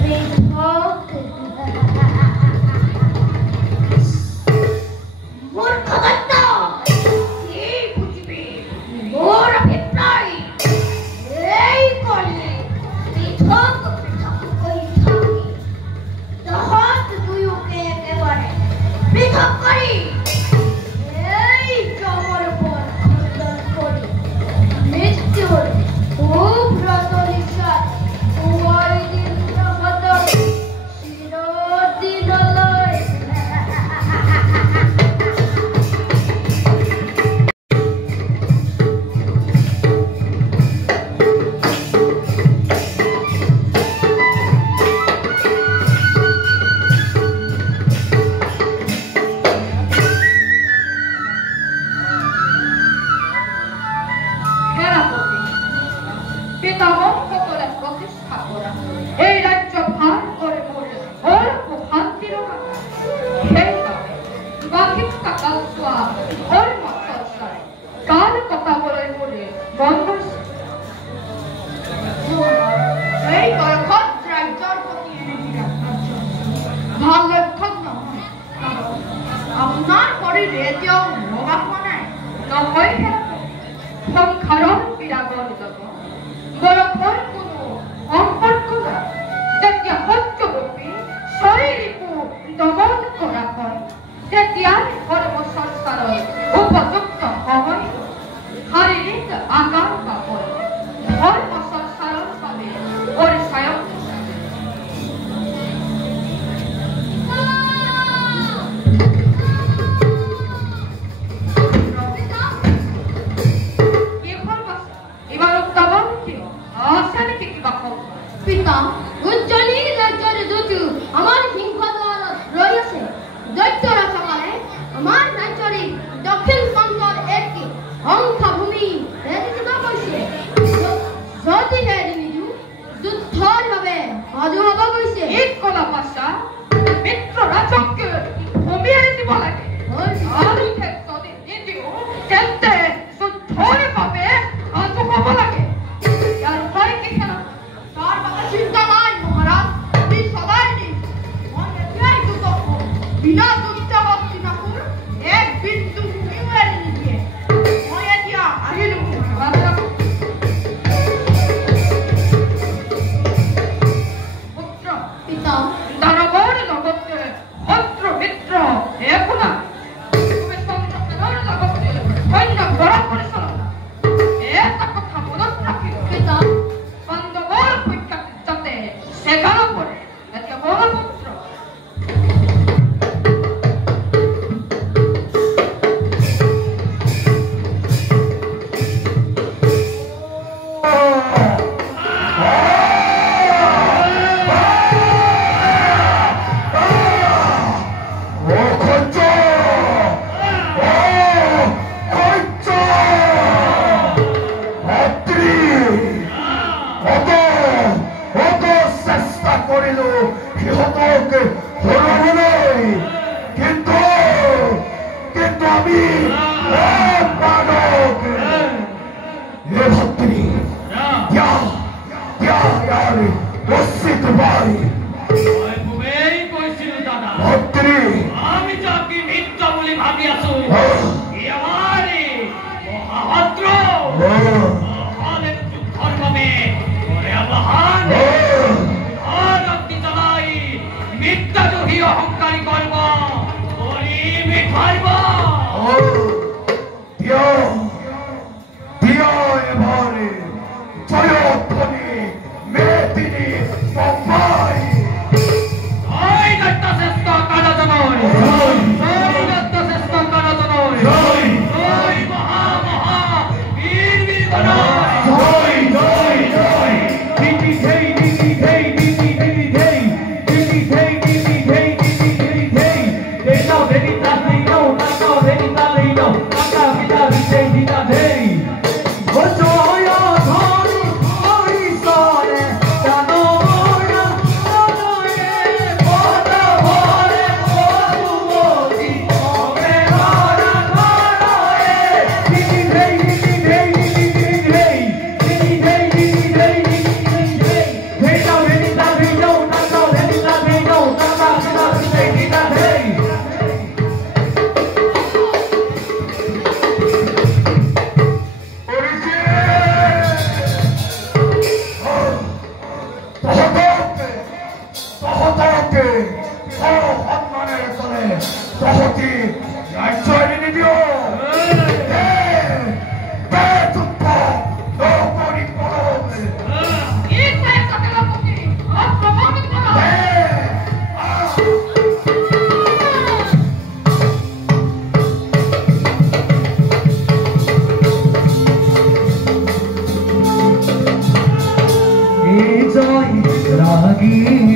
Prince Hawk তেতিয়াই কৰ্মসংস্থানৰ উপযুক্ত সময় শাৰীৰিক আকাৰ কাপোৰ কৰ্মসংস্থানৰ বাবে পৰিচয় পিতা উজ্জ্বলী ৰাজ্যৰ যুঁজু আমাৰ সিংহদ্বাৰত ৰৈ আছে দৈত্যৰ সমানে আমাৰ ৰাজ্যৰে দক্ষিণ প্ৰান্তৰ এক অংশ ভূমি এৰি দিব গৈছে যদিহে নিদিও যুদ্ধৰ বাবে সাজু হ'ব গৈছে এক কলা পাছা মিত্ৰ ৰাজকে ভূমি এৰি দিব লাগে আৰু ক্ষেত্ৰত নিদিও তেন্তে যুদ্ধৰ বাবে সাজু হ'ব লাগে ইয়াৰ উপায় কি চিন্তা নাই মহারাজ এই সবাই নেই বিনা যুদ্ধ হস্তিনাপুর এক বিন্দু ভূমি এড়ে নিদিয়ে মই এতিয়া আহিলো পুত্ৰ পিতা দানৱৰ লগতে শত্ৰু মিত্ৰ একো নাই তুমি চন্দ্ৰসেনৰ লগতে সৈন্য গঢ় পৰিচালনা এটা কথা মনত ৰাখিব পিতা পাণ্ডৱৰ পক্ষত যাতে সেগাৰ পৰে এতিয়া মোৰ পুত্ৰ Joy, Ragi,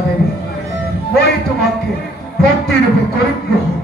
কন্যা দেবী, মই তোমাকে পত্নীৰূপে কৰি গ্ৰহণ।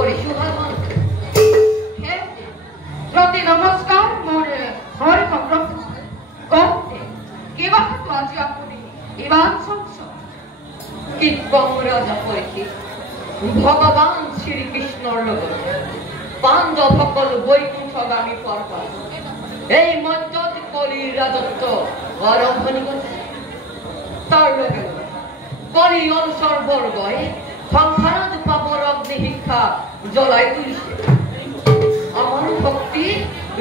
কৰিছো ভালমান প্ৰতি নমস্কাৰ মোৰ হৰি ভদ্ৰ কওঁতে কিবা কথাটো আজি আপুনি ইমান চঞ্চল কি কম ৰজা পৰীক্ষিত ভগৱান শ্ৰীকৃষ্ণৰ লগত পাণ্ডৱসকল বৈকুণ্ঠগামী পৰ্বত এই মঞ্চত কলিৰ ৰাজত্ব আৰম্ভণি কৰিছে তাৰ লগে লগে কলি অনুচৰ বৰ্গই সংসাৰত পাপৰ অগ্নি শিক্ষা জ্বলাই তুলিছে আমাৰ ভক্তি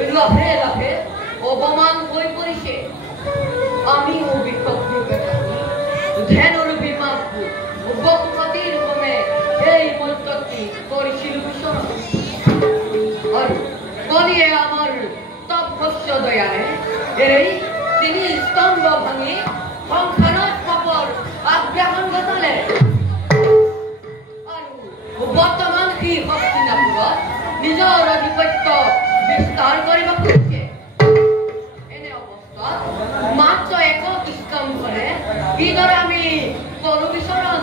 লাহে লাহে অপমান হৈ পৰিছে আমিও বিক্ষোভৰূপে ধেনুৰূপী মাছবোৰ বসুমতীৰ ক্ৰমে এই মঞ্চটি কৰিছিলো বিচৰণ আৰু কলিয়ে আমাৰ তপস্য দয়াৰে এই তিনি স্তম্ভ ভাঙি সংসাৰত পাপৰ আগ্ৰাসন ঘটালে আৰু বৰ্তমান সি হস্তিনাপুৰত নিজৰ আধিপত্য বিস্তাৰ কৰিব খুজিছে এনে অৱস্থাত মাত্ৰ একক স্তম্ভৰে কিদৰে আমি কৰো বিচৰণ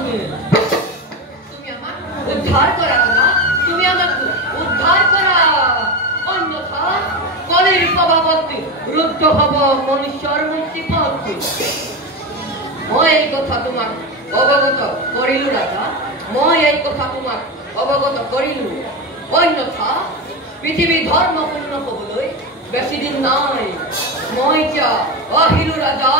তুমি আমাক উদ্ধাৰ কৰা না তুমি আমাক উদ্ধাৰ কৰা অন্যথা কলিৰ প্ৰভাৱত ৰুদ্ধ হব মনুষ্যৰ মুক্তিপথ মই এই কথা তোমাক অৱগত কৰিলো ৰাজা মই এই কথা তোমাক অৱগত কৰিলো অন্যথা পৃথিৱী ধৰ্মপূৰ্ণ হ'বলৈ বেছি দিন নাই মই এতিয়া আহিলো ৰাজা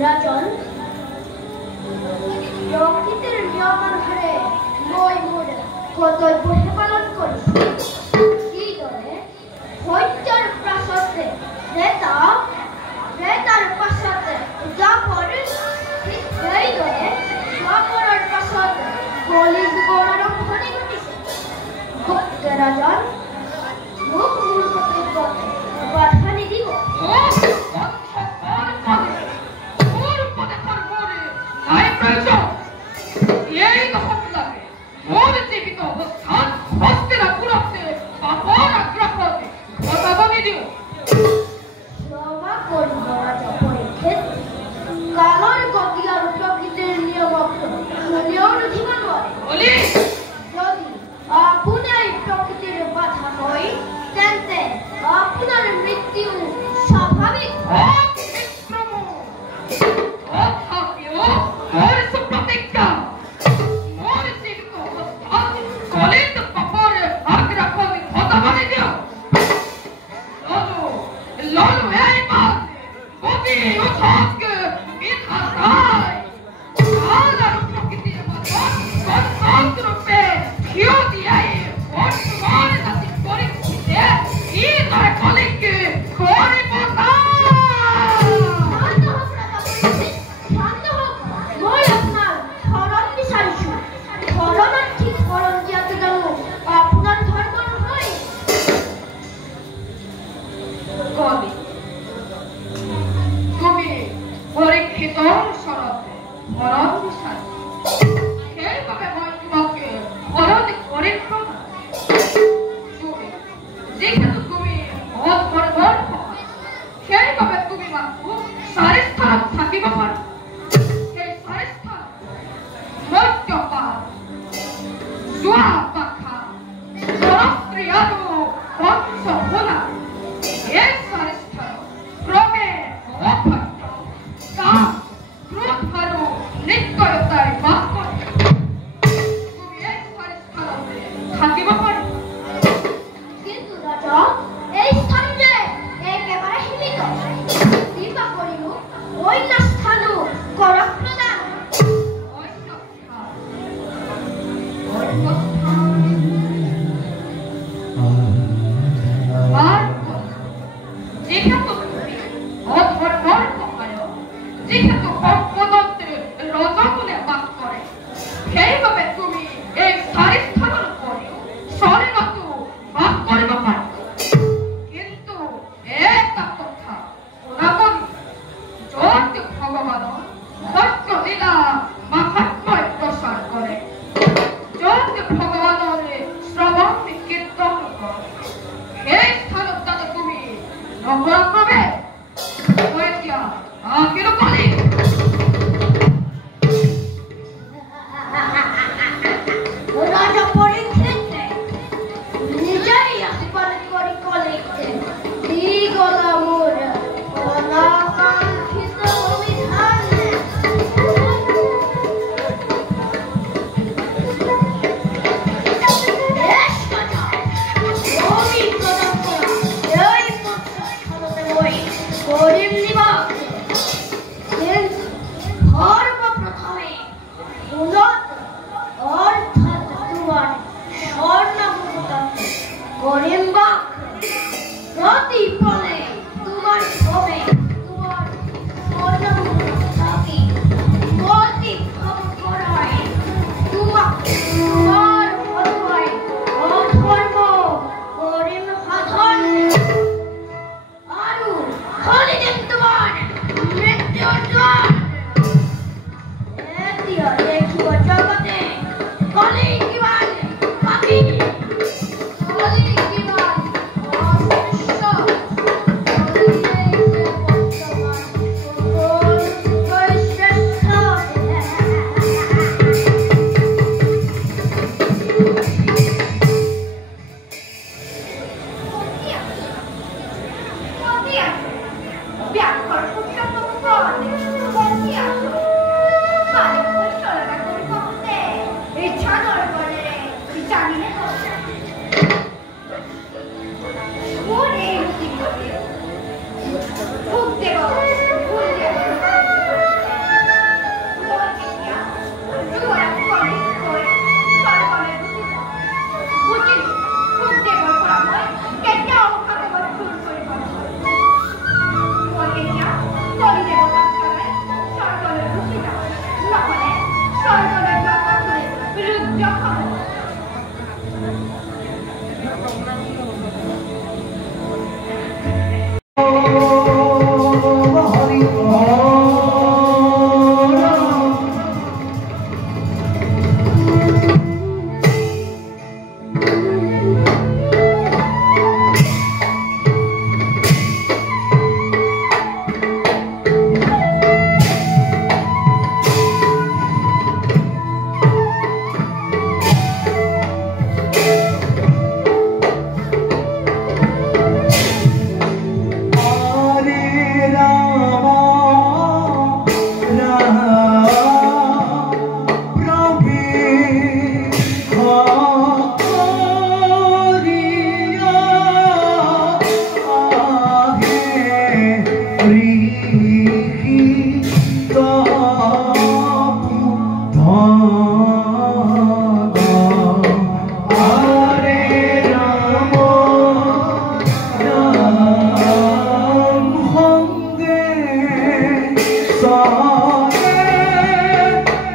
ৰাজন প্ৰকৃতিৰ নিয়মানুসাৰে মই মোৰ কৰ্তব্য পালন কৰিছো কিদৰে সত্যৰ পাছতে ত্ৰেতাৰ পাছতে দ্বাপৰ ঠিক সেইদৰে দ্বাপৰৰ পাছত কলিযুগৰ আৰম্ভণি ঘটিছে ভক্ত ৰাজন মোক মোৰ কৰ্তব্যত বাধা নিদিব কালৰ গতি আৰু প্ৰকৃতিৰ নিয়মক কোনেও নুঠিব নোৱাৰে যদি আপুনি প্ৰকৃতিৰ বাধা হয় তেন্তে আপোনাৰ মৃত্যু স্বাভাৱিক জগৎ ভগবান সত্য লীলা মাহাত্ম্য প্রসার করে জগৎ ভগবানের শ্রবণ কীর্তন করে এই স্থানত যাতে তুমি নগর পাবে হয়েছিয়া কিরকমই রাজা পরীক্ষিতে নিজেই আসপার করে কলিতে দিগলা মোর অনাকাঙ্ক্ষিত অভিধানে বেশ কথা আমি প্রদান করা এই পক্ষে হই গরিব নিবাস সর্বপ্রথমে উন্নত অর্থাৎ তোমার স্বর্ণভূতাকে গরিম্বাক প্রতিপলে তোমার হবে তোমার স্বর্ণভূতাকে প্রতিভব করায় তোমাকে তোমার অধয় অধর্ম গরিম সাধন আৰু হলিদেৱ তোমাৰ মৃত্যুৰ দ্বাৰ এতিয়া দেখিব জগতে কলি কিমান পাপী কলি কিমান অদৃশ্য কলিয়েই যে বৰ্তমান সকলোতকৈ শ্ৰেষ্ঠ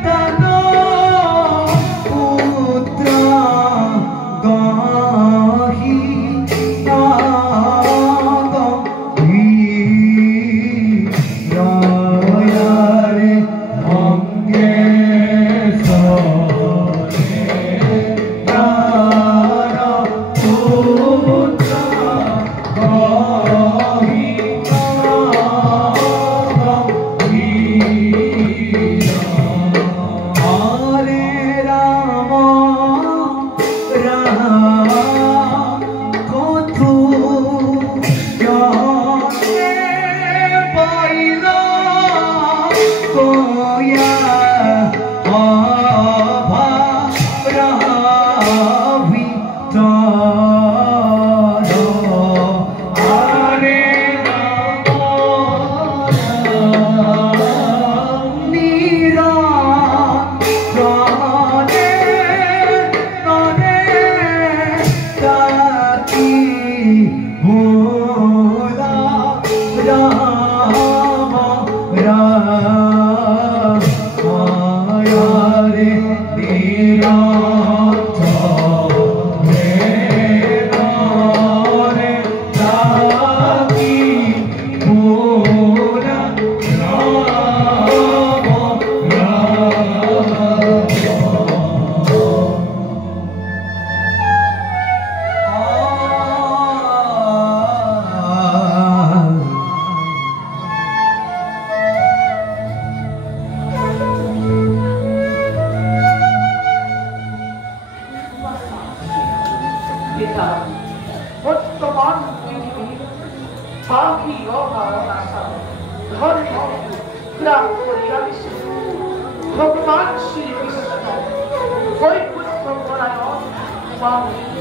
ব্যাঘ্ৰ পুত্ৰ Ram লাভ কৰি আহিছে ভগৱান শ্ৰীকৃষ্ণ বৈকুণ্ঠ পৰায়ণ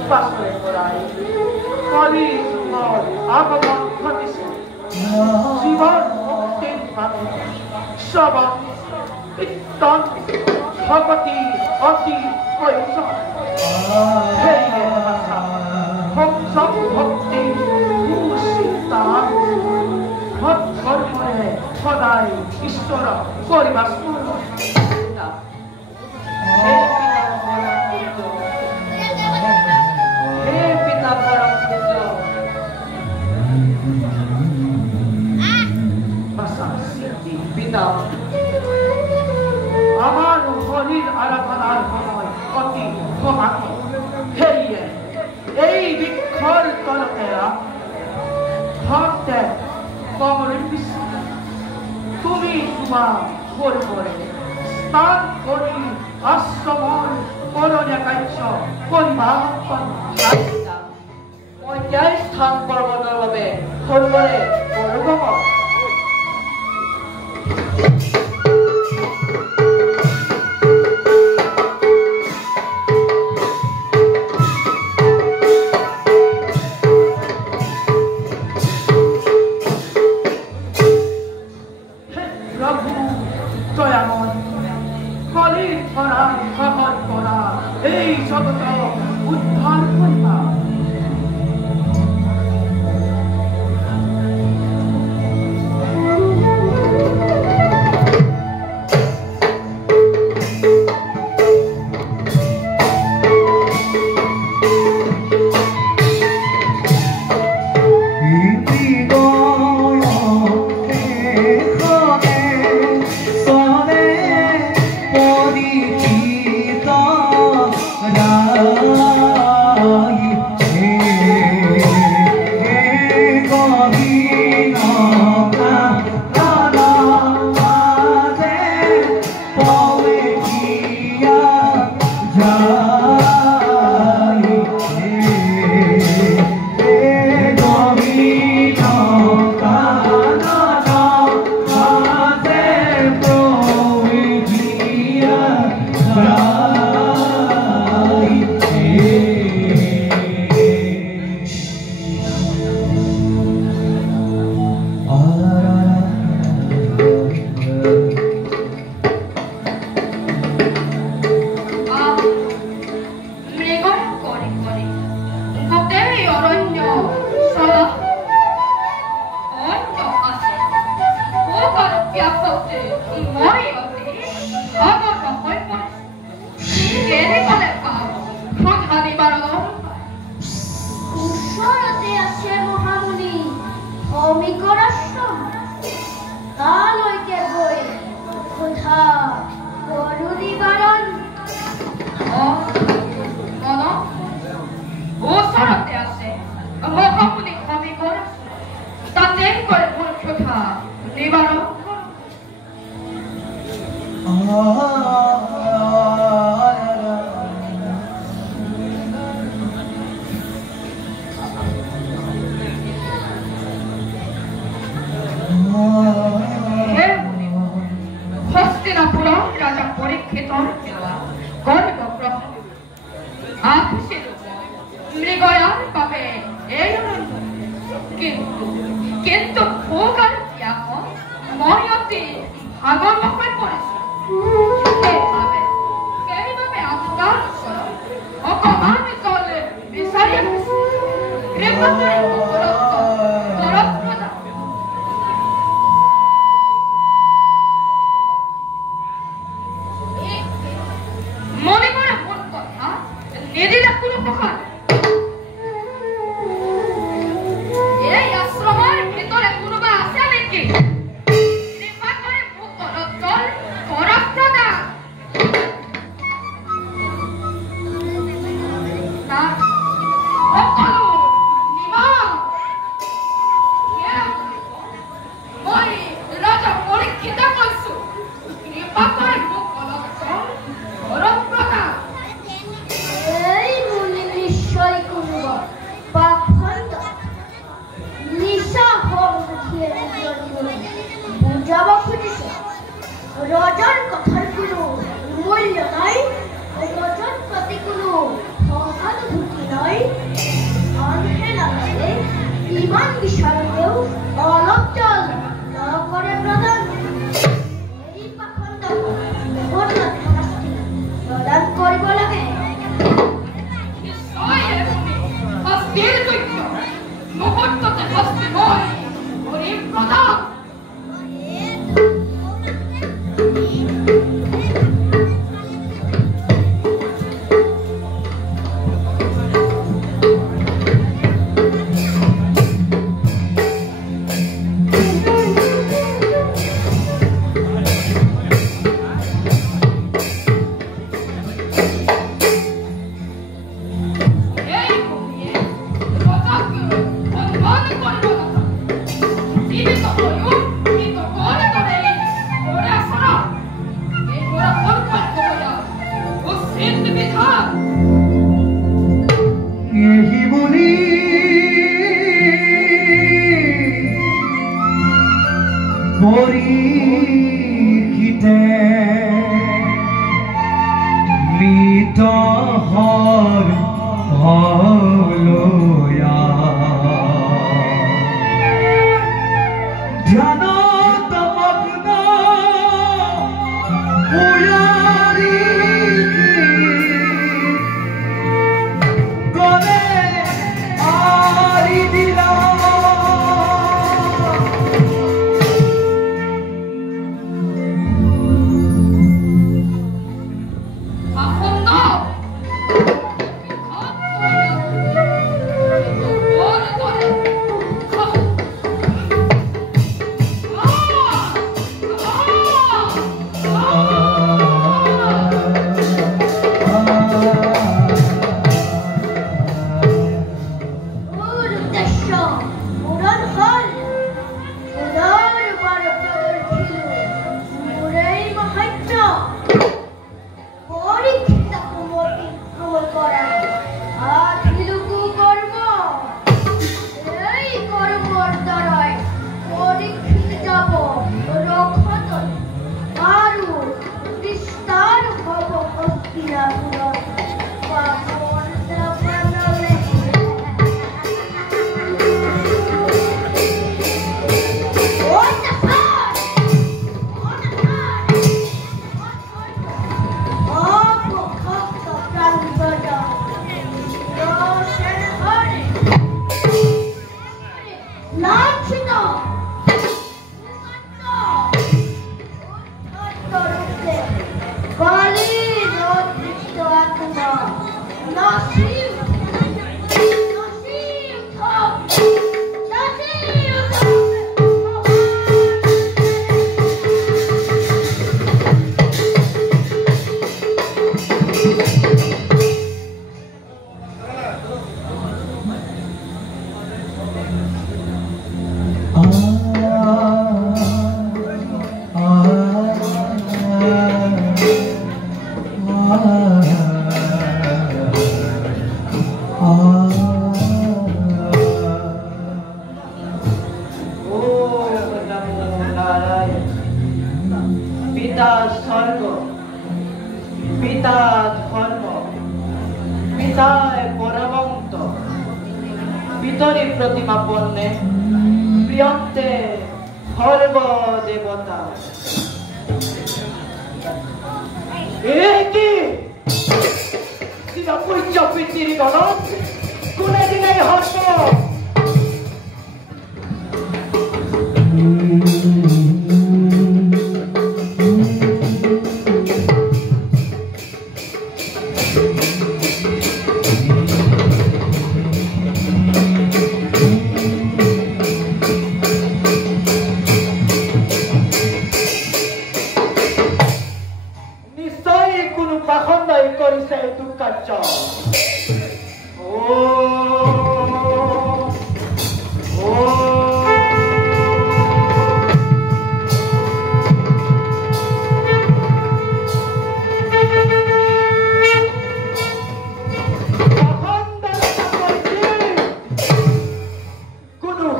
পাছৰে পৰাই কলি যুগৰ আগমন ঘটিছে জীৱন মুক্তিৰ বাবে শ্ৰৱণ কীৰ্তন ভকতি অতি প্ৰয়োজন সেয়ে সংযম ভক্তি সুচিন্তা সৎকৰ্মৰে সদায় ঈশ্বৰক কৰিবা স্মৰণ আমার হরির আরাধনার সময় অতি সমাগত সেয়ে এই বৃক্ষর তলতে ভক্তে কমরের বিশ্ব তুমি তোমার পরিবারে স্থান করি আশ্রমর করণীয় কার্য করিবা পর্যায় স্থান পর্বতের বাবে সর্বরে অনুভৱ এই জগত উদ্ধাৰ কৰিবা নিশা হোক বুঝাব খুঁজিছে ৰজাৰ কথাৰ কোনো মূল্য নাই ৰজাৰ প্ৰতি কোনো সহানুভূতি নাই আনহে নালাগে ইমান বিচাৰিলেও অলপ জল নকৰে প্ৰদান এই পাখণ্ডক বদলা শাস্তি প্ৰদান কৰিব লাগে শাস্তিৰ যোগ্য মুহূৰ্ততে শাস্তি মই কৰিম প্ৰদান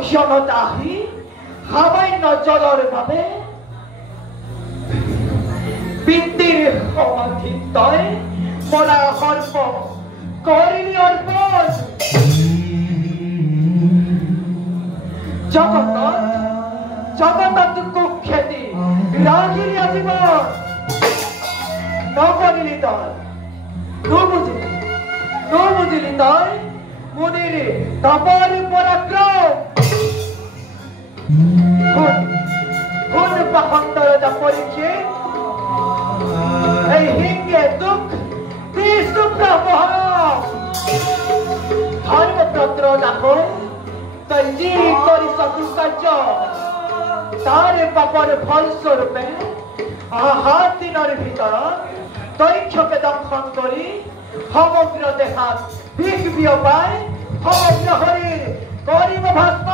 ক্ষমতাহী সামান্য জলৰ বাবে হিতয় মরা সর্প করিনি অর্পণ জগত কুখ্যাতি রাগিনী জীবন নকরিলি তই নুবুঝিলি তই মুনির তপর পরাক্রম কোন পাখন্দর যা পরীক্ষে এই হিঙ্গে দুঃখ ধর্মতন্ত্র দেখো তাই জি করি শত্রু কার্য তার বাপর ফলস্বরূপে হাত দিনের ভিতর দৈক্ষকে দংশন করি সমগ্র দেখাত বিষ বিয়পাই সমগ্র হরির করিব ভস্ম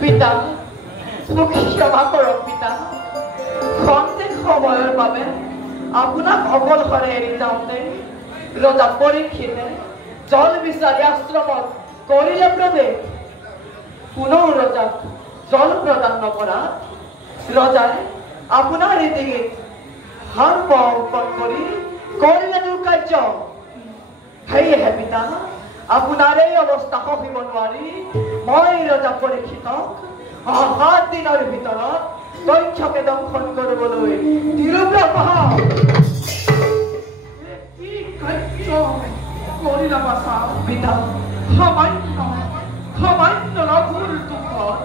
পিতা মোক ক্ষমা কৰক পিতা খন্তেক সময়ৰ বাবে আপোনাক অকলশৰে এৰি যাওঁতে ৰজা পৰীক্ষিতে জল বিচাৰি আশ্ৰমত কৰিলে প্ৰৱেশ পুনৰ ৰজাক জল প্ৰদান নকৰা ৰজাই আপোনাৰ ডিঙিত সৰ্প অৰ্পণ কৰি কৰিলে দুৰ্কাৰ্য সেয়েহে পিতা আপোনাৰ এই অৱস্থা সহিব নোৱাৰি মই ৰজা পৰীক্ষিতক 7 দিনৰ ভিতৰত দৈক্ষকে দংশন কৰিবলৈ তিৰুপ্ৰপাত কি কাৰ্য কৰিলা বাছা পিতা সামান্য ৰঘুৰ দুখত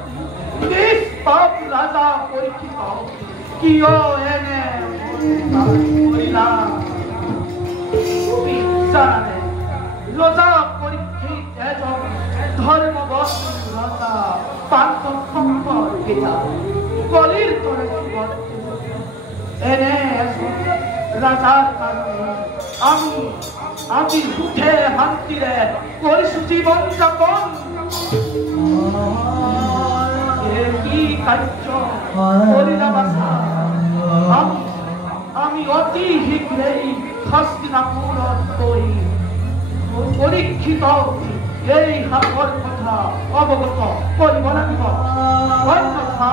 নিষ্পাপ ৰাজা পৰীক্ষিত কিয় এনে কৰিলা জানে ৰজা পৰীক্ষিত এজন ধৰ্মবস্ত ৰজা পাৰ্থ সম্পৰ্কিত কলিৰ দৰে জীৱন এনে ৰাজাৰ কাৰণে আমি সুখে শান্তিৰে কৰিছো জীৱন যাপন কি কাৰ্য কৰিলা বাছা আমি অতি শীঘ্ৰেই হস্তিনাপুৰত গৈ পৰীক্ষিত এই সাপৰ কথা অৱগত কৰিব লাগিব অন্যথা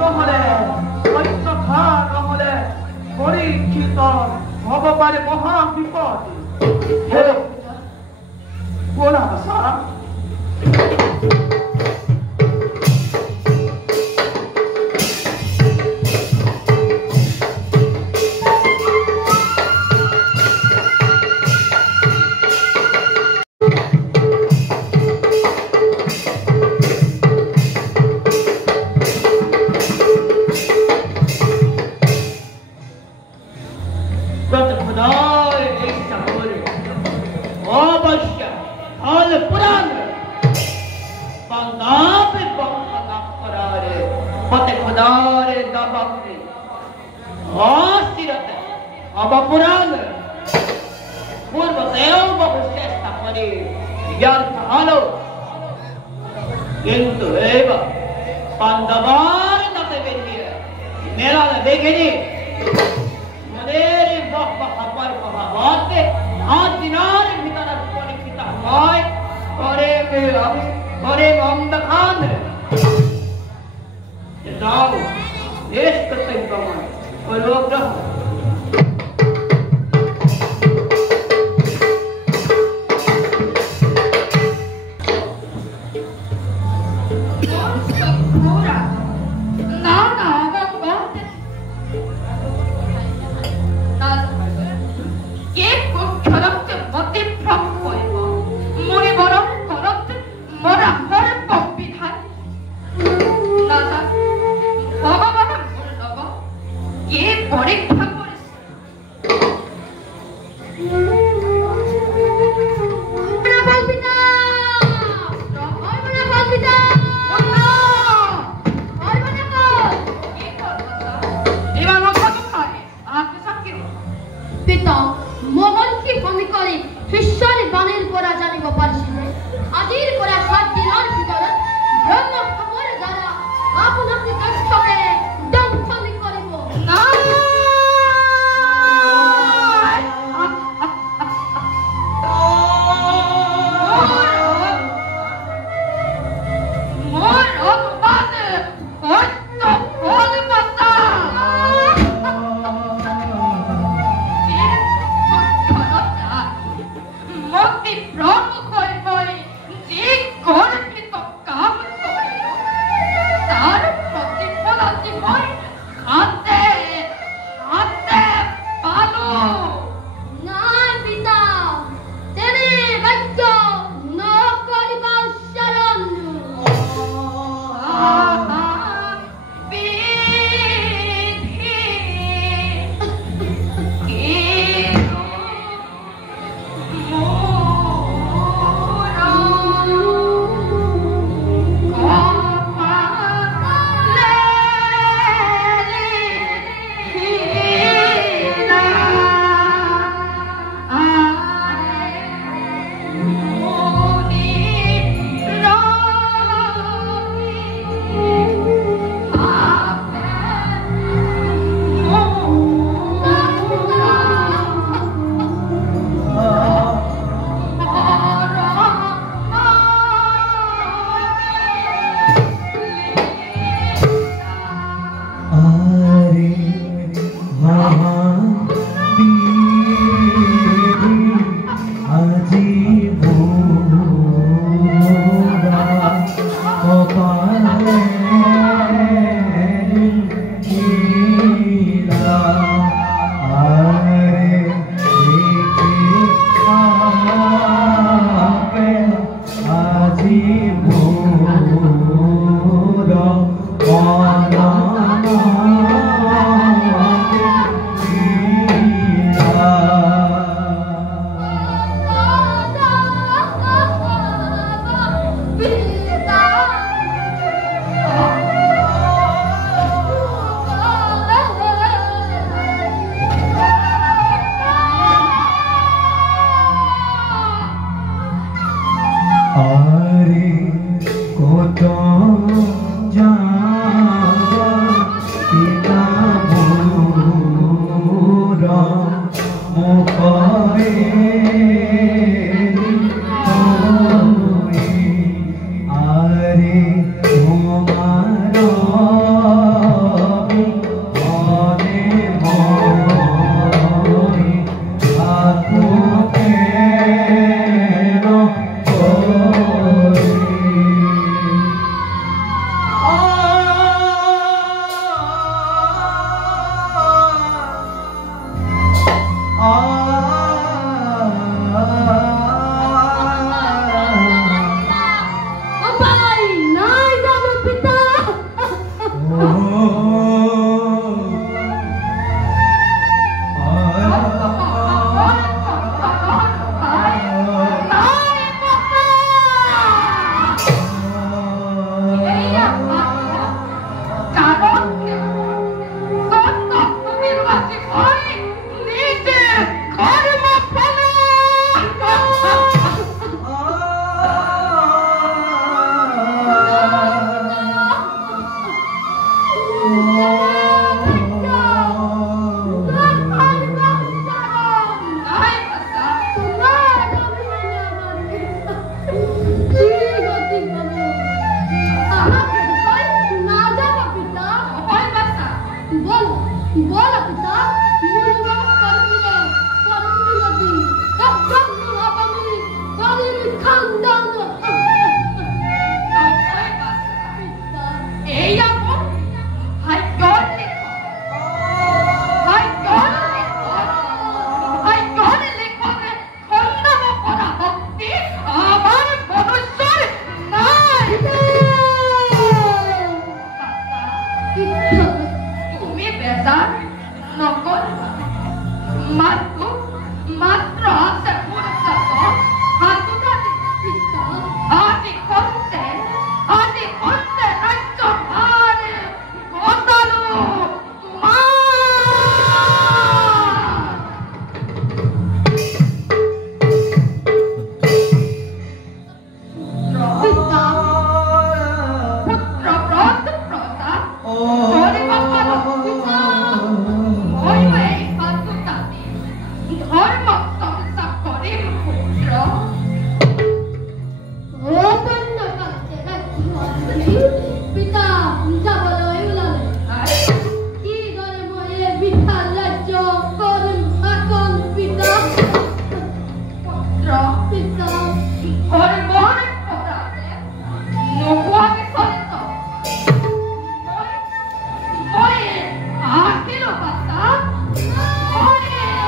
নহলে পৰীক্ষিত হ'ব পাৰে মহা বিপদ কোনা বাছা কিন্তু এবার পান্ডবার নাতে বেরিয়ে মেলা দেখেনি মনের বহাবার বহাবাতে 7 দিনের ভিতরে পরীক্ষিত হয় করে মোহাম্মদ খান যাও দেশ করতে প্রমাণ ও লোক পিতা মোগল কি ভূমি করে ঈশ্বরের বাণীর পরা জানিব দিনের ভিতরে ব্রহ্ম খবরের দ্বারা আপনাকে দক্ষকে দংশন করিব। না মোর অনুবাদে অন্ত ফল পাতা মতি প্রমুখ হইবই যে গর্বিত কাম করে তার প্রতিফল জীবন হাতে হাতে পালো। নাই পিতা, তেনে বাক্য ন করিবা শরণ। পিতা ধৰ্ম চৰ্চা কৰিম পুত্ৰ। পিতা যাবলৈ ওলালে কিদৰে মই এই বিশাল ৰাজ্য কৰিম শাসন পিতা। পুত্ৰ পিতা ধৰ্মৰ কথা আছে নোহোৱাকে চলিছ। মই আহিলো বাচ্চা, মই আহিলো।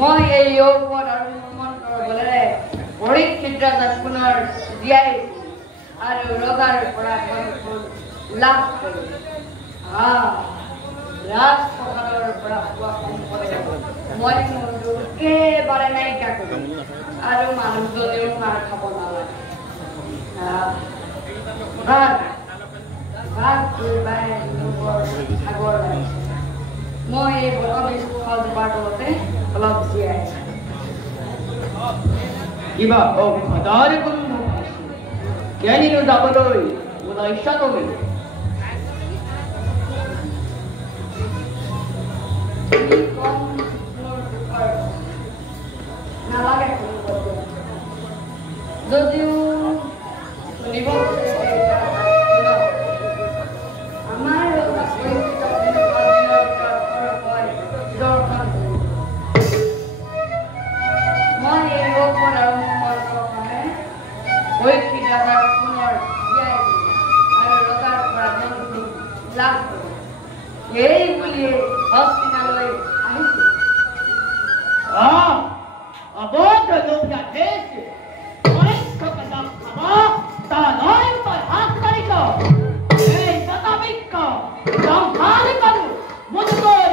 মই এই ঔষধ আৰু মন্ত্ৰৰ বলেৰে পৰীক্ষিত পুনৰ জীয়াই আৰু ৰজাৰ পৰা লাভ কৰিলো। ৰাজপ্ৰসাদৰ পৰা পোৱা সম্পদে মই মোৰ একেবাৰে নাইকিয়া কৰিম আৰু মানুহজনেও মাৰ খাব নালাগে। সাগৰ লাগিছে। মই এই বটবিজোপাৰ তলতে অলপ জীয়াই আছো। কিবা অসাধাৰণ গোন্ধ পাইছো। কেনিনো যাবলৈ ওলাইছা তুমি? লাভ কৰিব এই বুলি হস্তিনালৈ আহিছে অবধ লোভিয়া দেশ পরীক্ষকে খাবা তা নয় তোর হাত কারিক এই শতাবিক্ষ সংহার করু মুজকর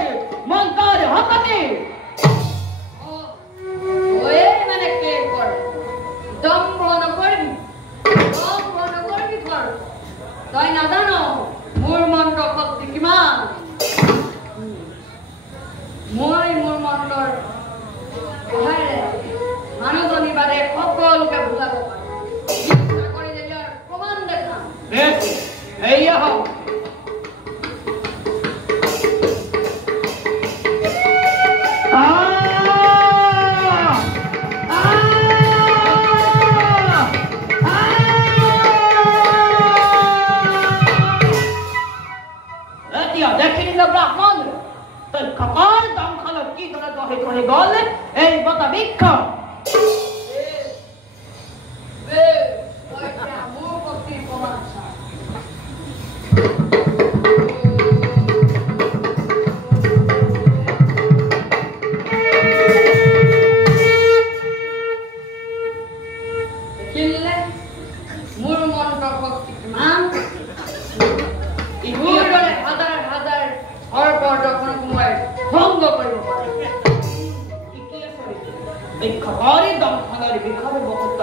মন্তর হতকে ওয়ে মানে কে কর দম্ভ নকরবি কর তাই না জানো মোর মন্ত্র শক্তি কিমান মই মোৰ মন্ত্ৰৰ সহায়েৰে মানুহজনী বাদে সকলোকে বুজাব পাৰোঁ ইচ্ছা কৰিলে ইয়াৰ প্ৰমাণ দেখাম বেশ এই আহ ব্রাহ্মণ তোর কপাল দম খালো কি তোরা দহে করে গল এই বতা বিক্ষ মোৰ মন্ত্ৰ শক্তি কিমান দৰ্শন কোনোবাই ভংগ কৰিব পাৰে এই খবৰে দমখনৰ বিষয়ে বহুত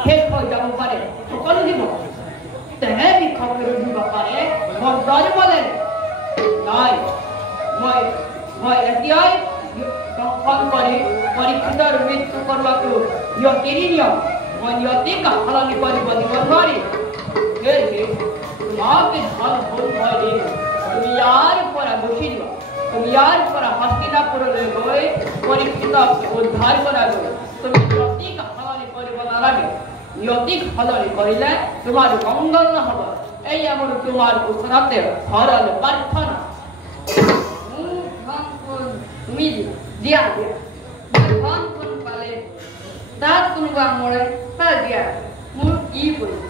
শেষ হৈ যাব পাৰে সকলো দিব তেনে বিষয়ে দিব পাৰে মন্ত্ৰৰ বলে নাই মই এতিয়াই দৰ্শন কৰি পৰীক্ষিতৰ মৃত্যু কৰোৱাটো ইয়তিৰ নিয়ম মই ইয়তিক সলনি কৰিব দিব নোৱাৰিম সেয়েহে তোমাকে ধন ভুল মই দিম তুমি ইয়াৰ পৰা গুচি যোৱা তুমি ইয়াৰ পৰা হস্তিনাপুৰলৈ গৈ পৰীক্ষিতক উদ্ধাৰ কৰাগৈ তুমি ইয়তিক সলনি কৰিব নালাগে ইয়তিক সলনি কৰিলে তোমাৰ মংগল নহ'ব এয়া মোৰ তোমাৰ ওচৰতে সৰল প্ৰাৰ্থনা তুমি দিয়া ধন কোন পালে তাত কোনোবা মৰে তাৰ দিয়া মোৰ কি কৰিব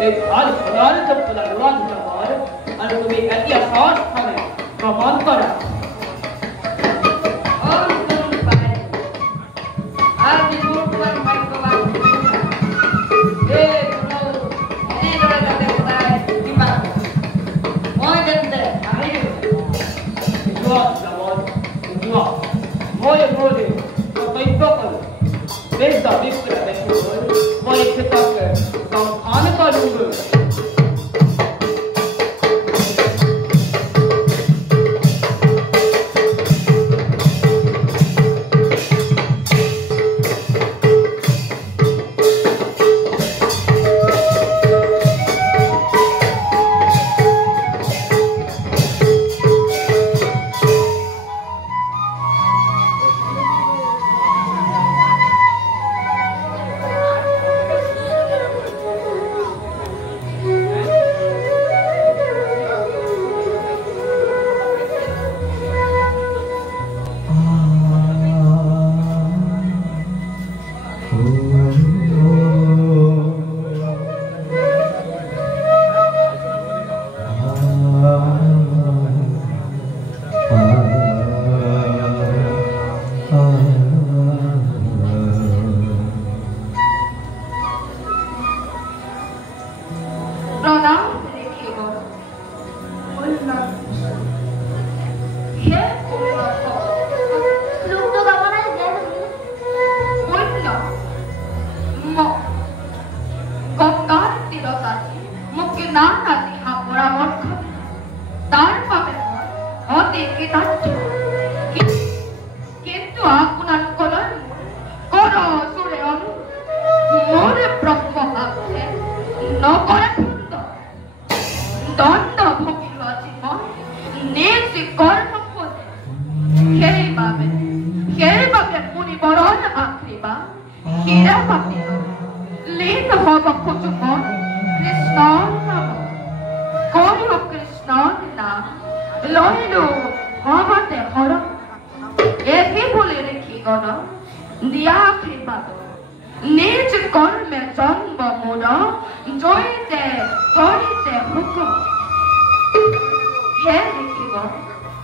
এই ভাল ফলার চপ্পলা রোয়ান হওয়ার আর তুমি এতিয়া সহজ স্থানে ভ্রমণ করা নিজ কর্মে জন্ম মোর জয়তে জয়তে হুকুম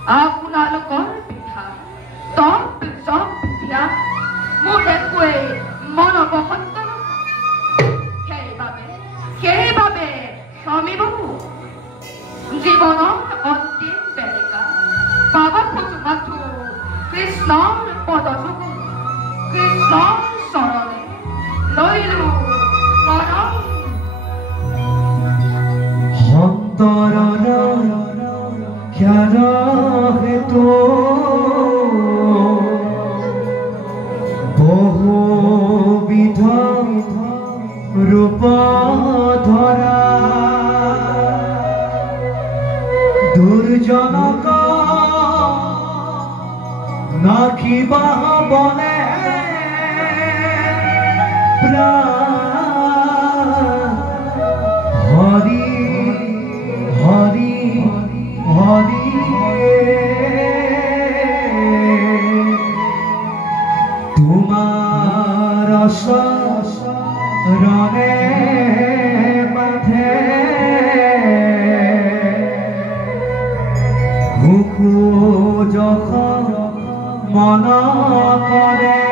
আপোনালোকৰ পিঠা চব পিঠা মোৰ একোৱেই মন বসন্ত সেইবাবে স্বামী বহু জীৱনৰ অন্তিম বেলিকা পাব খোজো মাথো কৃষ্ণৰ পদযুগল কৃষ্ণৰ চৰণে লৈলো মৰম অন্তৰৰ খ্যাৰ হেতু বহুবিধ ৰূপ ধৰা দুৰ্জনক নাখিবা বনে হৰি হৰি হৰি তোমাৰ শৰণে বাধে ঘুঘু যখন মন কৰে